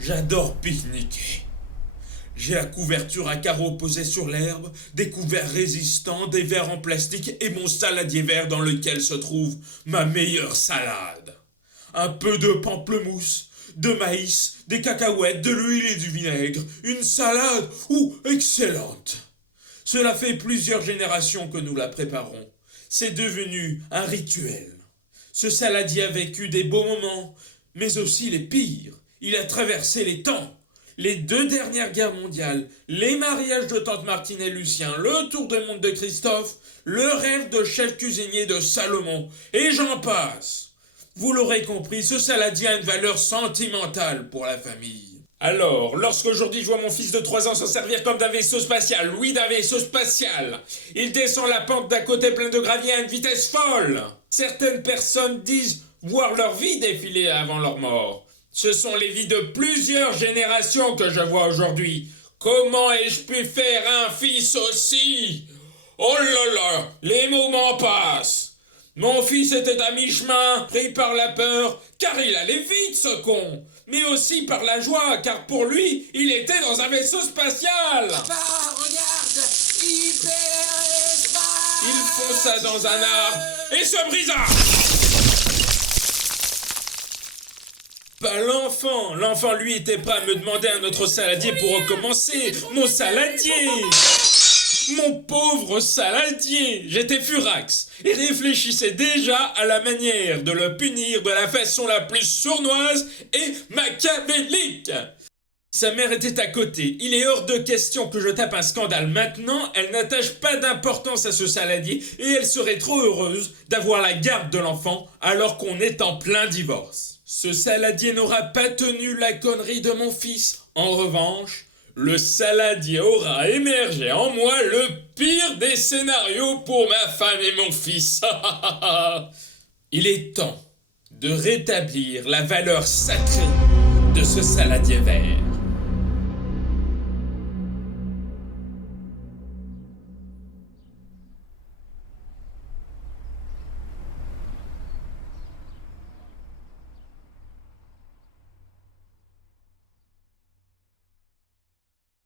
J'adore pique-niquer. J'ai la couverture à carreaux posée sur l'herbe, des couverts résistants, des verres en plastique et mon saladier vert dans lequel se trouve ma meilleure salade. Un peu de pamplemousse, de maïs, des cacahuètes, de l'huile et du vinaigre. Une salade, excellente. Cela fait plusieurs générations que nous la préparons. C'est devenu un rituel. Ce saladier a vécu des beaux moments, mais aussi les pires. Il a traversé les temps. Les 2 dernières guerres mondiales, les mariages de tante Martine et Lucien, le tour du monde de Christophe, le rêve de chef cuisinier de Salomon, et j'en passe. Vous l'aurez compris, ce saladier a une valeur sentimentale pour la famille. Alors, lorsqu'aujourd'hui je vois mon fils de 3 ans s'en servir comme d'un vaisseau spatial, oui d'un vaisseau spatial, il descend la pente d'à côté plein de gravier à une vitesse folle. Certaines personnes disent voir leur vie défiler avant leur mort. Ce sont les vies de plusieurs générations que je vois aujourd'hui. Comment ai-je pu faire un fils aussi? Oh là là, les moments passent. Mon fils était à mi-chemin, pris par la peur, car il allait vite ce con. Mais aussi par la joie, car pour lui, il était dans un vaisseau spatial. Papa, regarde, hyperespace. Il fonça dans un arbre et se brisa. Pas l'enfant. L'enfant, lui, était prêt à me demander un autre saladier pour recommencer. Mon saladier. Mon pauvre saladier. J'étais furax et réfléchissais déjà à la manière de le punir de la façon la plus sournoise et machiavélique. Sa mère était à côté. Il est hors de question que je tape un scandale. Maintenant, elle n'attache pas d'importance à ce saladier et elle serait trop heureuse d'avoir la garde de l'enfant alors qu'on est en plein divorce. Ce saladier n'aura pas tenu la connerie de mon fils. En revanche, le saladier aura émergé en moi le pire des scénarios pour ma femme et mon fils. Il est temps de rétablir la valeur sacrée de ce saladier vert.